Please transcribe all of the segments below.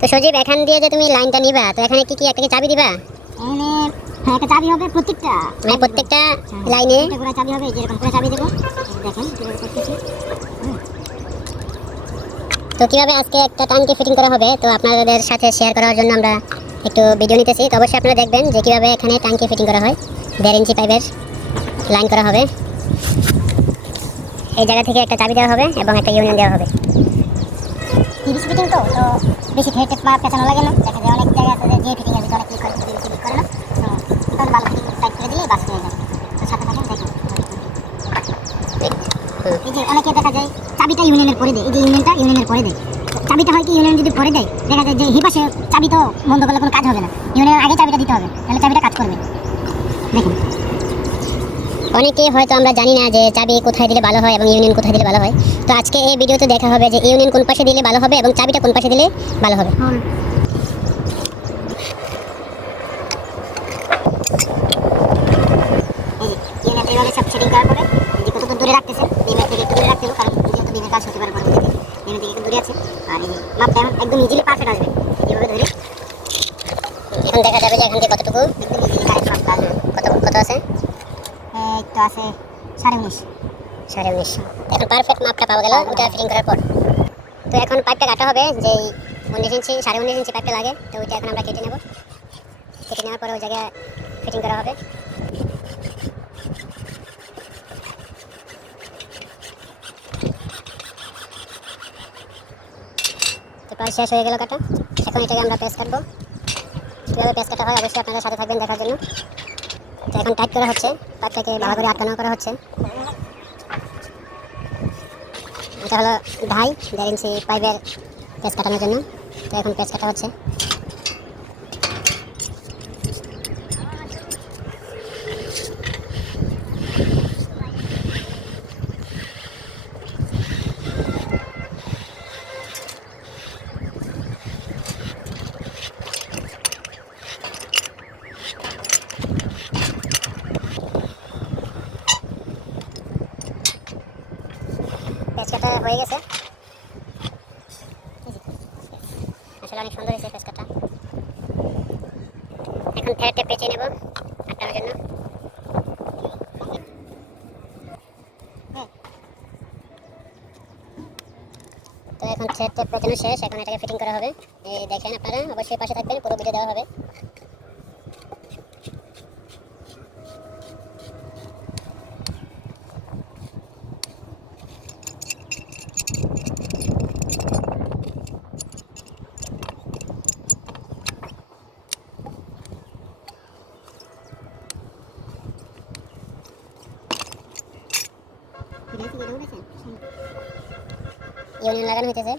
তো সজীব এখান দিয়ে যে তুমি লাইনটা নিবা তো এখানে কি কি একটা কি চাবি দিবা? এখানে হ্যাঁ একটা চাবি হবে প্রত্যেকটা। মানে প্রত্যেকটা লাইনে? একটা করে চাবি হবে যেরকম করে চাবি দেবো। দেখেন কীভাবে করতেছি। তো কীভাবে আজকে একটা টাঙ্কি ফিটিং করা হবে তো আপনাদের সাথে শেয়ার করার জন্য আমরা একটু ভিডিও নিতেছি। তো অবশ্যই আপনারা দেখবেন যে কীভাবে এখানে টাঙ্কি ফিটিং করা হয়। দেড় ইঞ্চি পাইপের লাইন করা হবে। এই জায়গা থেকে একটা চাবি দেওয়া হবে এবং একটা ইউনিয়ন দেওয়া হবে। তিরিশ ফিটিং তো তো বেশি থ্রেড টেপ পেছানো লাগে না। দেখা যায় অনেক জায়গা আছে যে ফিটিং আছে অনেক ক্লিক করে ক্লিক করে না। ভালো ফিটিং টাইট করে দিলে বাস হয়ে যায় সাথে সাথে দেখেন। এই যে অনেকে দেখা যায় চাবিটা ইউনিয়নের পরে দেয়। এই যে ইউনিয়নটা ইউনিয়নের পরে দেয়। চাবিটা হয় কি ইউনিয়ন যদি পরে দেয়, দেখা যায় যে হিপাশে চাবি তো বন্ধ করলে কোনো কাজ হবে না। ইউনিয়নের আগে চাবিটা দিতে হবে, তাহলে চাবিটা কাজ করবে। দেখুন। অনেকে হয়তো আমরা জানি না যে চাবি কোথায় দিলে ভালো হয় এবং ইউনিয়ন কোথায় দিলে ভালো হয়। তো আজকে এই ভিডিওতে দেখা হবে যে ইউনিয়ন কোন পাশে দিলে ভালো হবে এবং চাবিটা কোন পাশে দিলে ভালো হবে। এই যে ইউনিয়ন এইভাবে সব সেটিং করার পরে যে কতদূর দূরে রাখতেছেন বিমের থেকে একটু দূরে রাখতে হবে কারণ যেহেতু বিমের কাজ হতে পারে পরবর্তীতে বিমের থেকে একটু দূরে আছে। আর এই মাপটা এখন একদম ইজিলি পারফেক্ট আসবে। এইভাবে ধরে। এখন দেখা যাবে যে এখান থেকে কতটুকু একদম ইজিলি কারেক্ট মাপটা আসবে কত কত আছে এই আছে সাড়ে উনিশ। সাড়ে উনিশ। এখন পারফেক্ট মাপটা পাওয়া গেল ওটা ফিটিং করার পর। তো এখন পাইপটা কাটা হবে যে উনিশ ইঞ্চি, সাড়ে উনিশ ইঞ্চি পাইপটা লাগে, তো ওইটা এখন আমরা কেটে নেব। কেটে নেওয়ার পরে ওই জায়গায় ফিটিং করা হবে। তো প্রায় শেষ হয়ে গেল কাটা। এখন এটাকে আমরা পেস কাটবো। কীভাবে পেস কাটা হয়, অবশ্যই আপনারা সাথে থাকবেন দেখার জন্য। তো এখন টাইট করা হচ্ছে পাইপটাকে ভালো করে আটকানো করা হচ্ছে। এটা হলো ঢাই, দেড় ইঞ্চি পাইপের পেস কাটানোর জন্য। তো এখন পেস কাটা হচ্ছে পেস কাটা হয়ে গেছে আসলে অনেক সুন্দর হয়েছে পেঁচকাটা কাটা এখন থ্রেডটা পেঁচে নেব আটার জন্য। তো এখন থ্রেডটা পেঁচানো শেষ, এখন এটাকে ফিটিং করা হবে। এই দেখেন আপনারা, অবশ্যই পাশে থাকবেন, পুরো ভিডিও দেওয়া হবে। ইউনিয়ন লাগানো হইতেছে।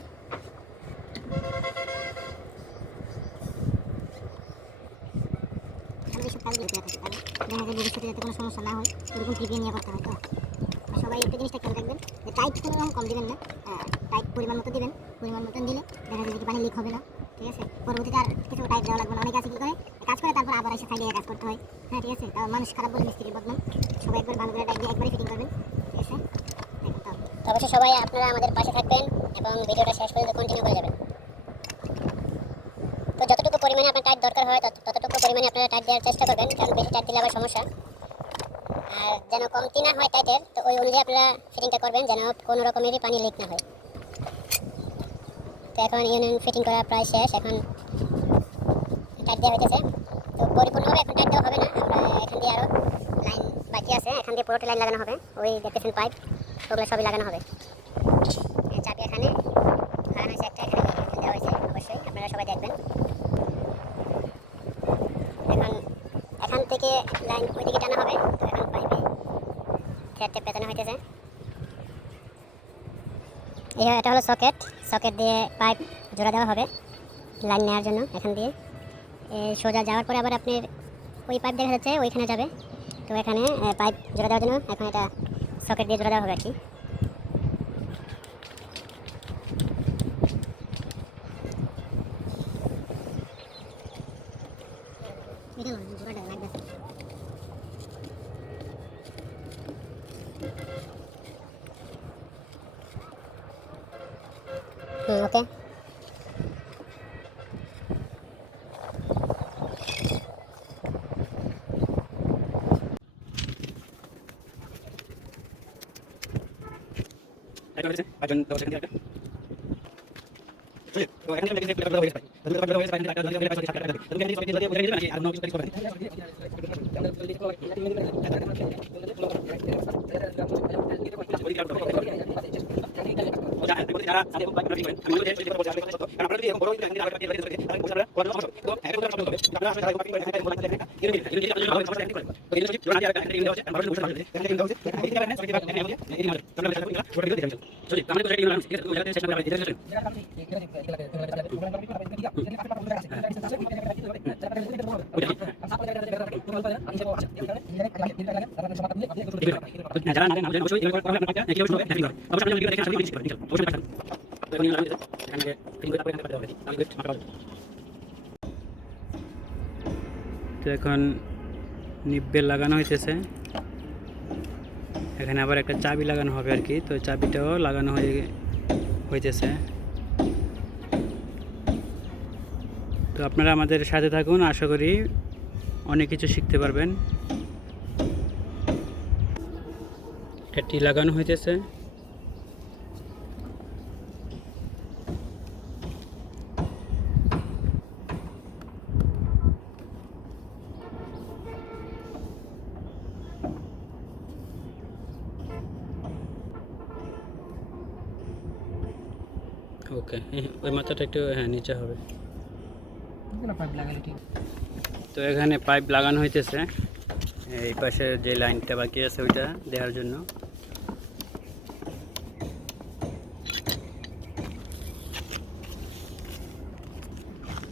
কম না পরিমাণ মতো পরিমাণ মতন দিলে পানি লিক হবে না, ঠিক আছে? কিছু দেওয়া লাগবে না করে আবার হয় মানুষ খারাপ বলে মিস্ত্রি বদনাম। সবাই একবার ভালো করে টাইট দিয়ে একবারই ফিটিং করবেন ঠিক আছে দেখুন তো তো অবশ্যই সবাই আপনারা আমাদের পাশে থাকবেন এবং ভিডিওটা শেষ পর্যন্ত কন্টিনিউ করে যাবেন। তো যতটুকু পরিমাণে আপনার টাইট দরকার হয় ততটুকু পরিমাণে আপনারা টাইট দেওয়ার চেষ্টা করবেন, কারণ বেশি টাইট দিলে আবার সমস্যা। আর যেন কমতি না হয় টাইটের তো ওই অনুযায়ী আপনারা ফিটিংটা করবেন যেন কোনো রকমেরই পানি লিক না হয়। তো এখন ইউনিয়ন ফিটিং করা প্রায় শেষ, এখন টাইট দেওয়া হইতেছে। তো পরিপূর্ণভাবে এখন টাইট দেওয়া হবে না, আমরা এখান দিয়ে আরও লাইন বাকি আছে, এখান দিয়ে পুরোটা লাইন লাগানো হবে, ওই দেখতেছেন পাইপ ওগুলো সবই লাগানো হবে। এই চাবি এখানে। লাগানো হয়েছে একটা, এখানে দেওয়া হয়েছে, অবশ্যই। আপনারা সবাই দেখবেন। এখন, এখান থেকে লাইন ওই দিকে টানা হবে, তো এখন পাইপে থ্রেডটা পেতানো হইতেছে। এই এটা হলো সকেট। সকেট দিয়ে পাইপ জোড়া দেওয়া হবে, লাইন নেওয়ার জন্য এখান দিয়ে। সোজা যাওয়ার পরে আবার আপনার ওই পাইপ দেখা যাচ্ছে, ওইখানে যাবে। তো এখানে পাইপ জোড়া দেওয়ার জন্য এখন এটা সকেট দিয়ে জোড়া দেওয়া হবে আর কি এটা না জোড়াটা লাগবে হুম ওকে পাঁচজন এখান থেকে আমরা কিছু একটা হয়ে গেছে তো একটা হয়ে গেছে বাইরে একটা হয়ে গেছে সাত টাকা তো এখানে সবাই দিলে ওখানে দিলে আর নয় কিছু করবে যারা সাথে বাইক রাখি করেন আমি বলছি যে বলছি আপনি কারণ আপনারা যদি এরকম বড় এখানে আবার দিয়ে দিতে তাহলে বলতে পারবেন কোন সমস্যা তো একটা কথা বলতে হবে আপনারা আসলে বাইক করে এখানে বলতে পারবেন এর এর এর জন্য সমস্যা এখানে করে তো এই জন্য যদি একটা এখানে ইন্ডিয়া আছে আমরা বলতে পারবেন এখানে ইন্ডিয়া আছে এই জায়গায় সবাই এখানে এখানে এই মানে তোমরা সেটা করে ছোট করে দিতে হবে সরি আমরা তো সেটা ইন্ডিয়া আছে তো জায়গাতে সেটা করে দিতে হবে যারা না জানেন অবশ্যই এরকম করে আপনারা কি হবে দেখি অবশ্যই আপনি দেখেন সার্ভিস করে অবশ্যই দেখেন তো এখন আমরা এখানে ফিটিং করে তারপরে এখানে করতে হবে আমি গুড মাথা তো এখন নিব্বেল লাগানো হইতেছে এখানে আবার একটা চাবি লাগানো হবে আর কি। তো চাবিটাও লাগানো হয়ে হইতেছে। তো আপনারা আমাদের সাথে থাকুন, আশা করি অনেক কিছু শিখতে পারবেন। এটি লাগানো হইতেছে। ওই মাথাটা একটু হ্যাঁ নিচে হবে। তো এখানে পাইপ লাগানো হইতেছে। এই পাশে যে লাইনটা বাকি আছে ওইটা দেওয়ার জন্য।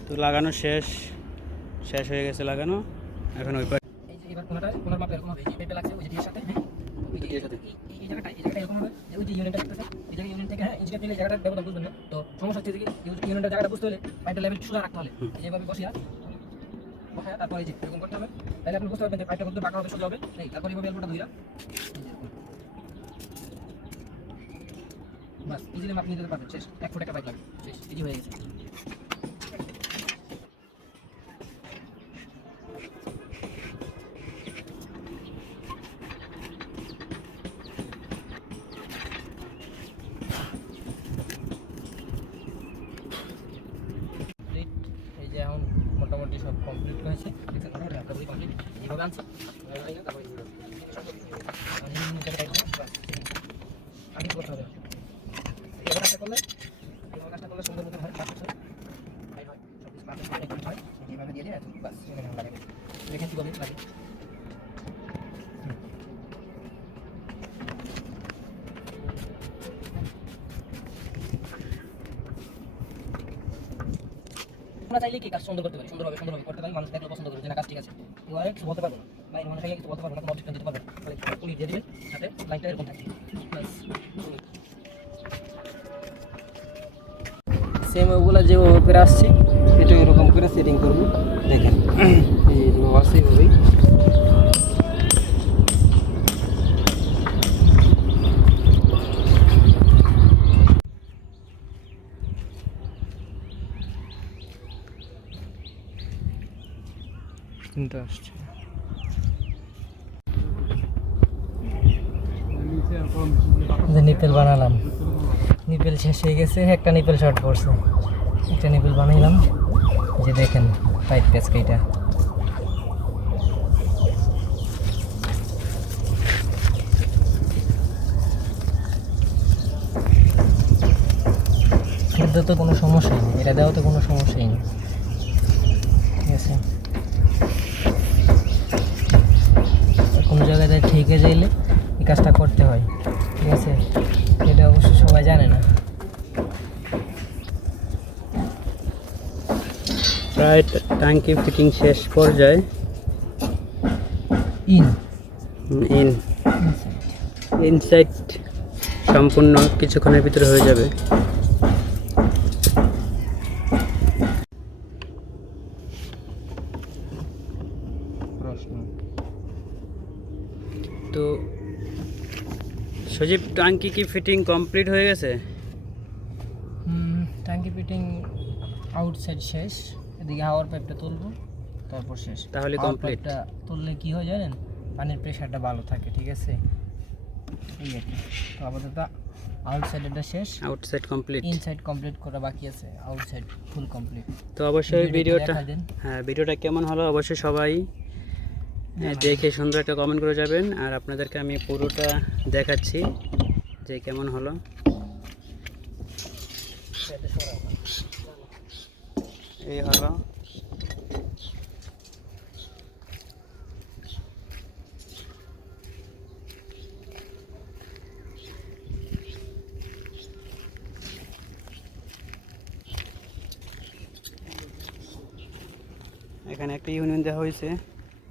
তো লাগানো শেষ। শেষ হয়ে গেছে লাগানো। এখন ওই পাশে এই যে এবার কোনটা কোনার মাপ এরকম হবে এই যে পেপে লাগছে ওই যে সাথে হ্যাঁ? এই জায়গাটা এই জায়গাটা এরকম হবে ওই যে ইউনিটটা থেকে এই জায়গাটা ব্যবধান বুঝবেন না। তো সমস্যা হচ্ছে যে কি ইউনিটের জায়গাটা বুঝতে হলে পাইপের লেভেল সোজা রাখতে হলে যেভাবে বসিয়া বসায় তারপরে যে এরকম করতে হবে। তাহলে আপনি বুঝতে পারবেন যে পাইপটা কত বাঁকা হবে সোজা হবে। এই তারপরে এইভাবে এলবোটা ধুইরা বাস ইজিলি মাপ নিয়ে যেতে পারবেন। শেষ এক ফুট একটা পাইপ লাগবে। শেষ ইজি হয়ে গেছে। বাস। আর কিছু করতে হবে। এইভাবে কাজটা করলে আমরা চাইলে কি কাজ সুন্দর করতে পারি? সুন্দরভাবে সুন্দরভাবে করতে পারি, মানুষ দেখলে পছন্দ করে যে না, কাজ ঠিক আছে। এবারে কিছু বলতে পারব না। বা মানুষ চাইলে কিছু বলতে পারব না, কোনো অবজেকশন দিতে পারব না। তাহলে পুলি দিয়ে দিবেন সাথে লাইনটা এরকম থাকে। সেম ওগুলো যে ওপরে আসছে এটা এরকম করে সেটিং করব দেখেন এই যেভাবে আসছে এইভাবেই কিন্তু আসছে যে নিপেল বানালাম। নিপেল শেষ হয়ে গেছে, একটা নিপেল শর্ট পড়ছে। একটা নিপেল বানাইলাম। যে দেখেন পাইপ পেঁচকা এটা। তো কোনো সমস্যাই নেই, এটা দেওয়া তো কোনো সমস্যাই নেই। ঠিক আছে। কোনো জায়গায় ঠেকে যাইলে এই কাজটা করতে হয়। ঠিক আছে? এটা অবশ্য সবাই জানে না। প্রায় ট্যাঙ্কি ফিটিং শেষ পর্যায়ে। ইন। ইন। ইনসাইট সম্পূর্ণ কিছুক্ষণের ভিতরে হয়ে যাবে প্রশ্ন তো সজীব ট্যাঙ্কি কি ফিটিং কমপ্লিট হয়ে গেছে? ট্যাঙ্কি ফিটিং আউটসাইড শেষ। এদিকে হাওয়ার পাইপটা তুলবো তারপর শেষ। তাহলে? পাইপটা তুললে কি হয় জানেন? পানির প্রেশারটা ভালো থাকে ঠিক আছে? এই আর তো আপাতত আউটসাইডেরটা শেষ। আউটসাইড কমপ্লিট ইনসাইড কমপ্লিট করা বাকি আছে। আউটসাইড ফুল কমপ্লিট তো অবশ্যই ভিডিওটা হ্যাঁ ভিডিওটা কেমন হলো অবশ্যই সবাই দেখে সুন্দর একটা কমেন্ট করে যাবেন। আর আপনাদেরকে আমি পুরোটা দেখাচ্ছি যে কেমন হলো। এই হলো। এখানে একটা ইউনিয়ন দেওয়া হয়েছে।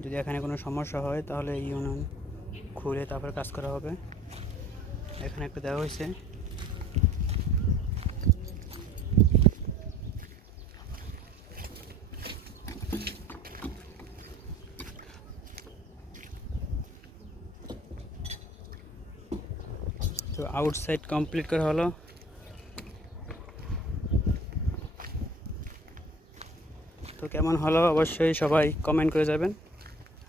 যদি এখানে কোনো সমস্যা হয়, তাহলে ইউনিয়ন খুলে তারপর কাজ করা হবে। এখানে একটা দেওয়া হয়েছে। তো আউটসাইড কমপ্লিট করা হলো। তো কেমন হলো? অবশ্যই সবাই কমেন্ট করে যাবেন।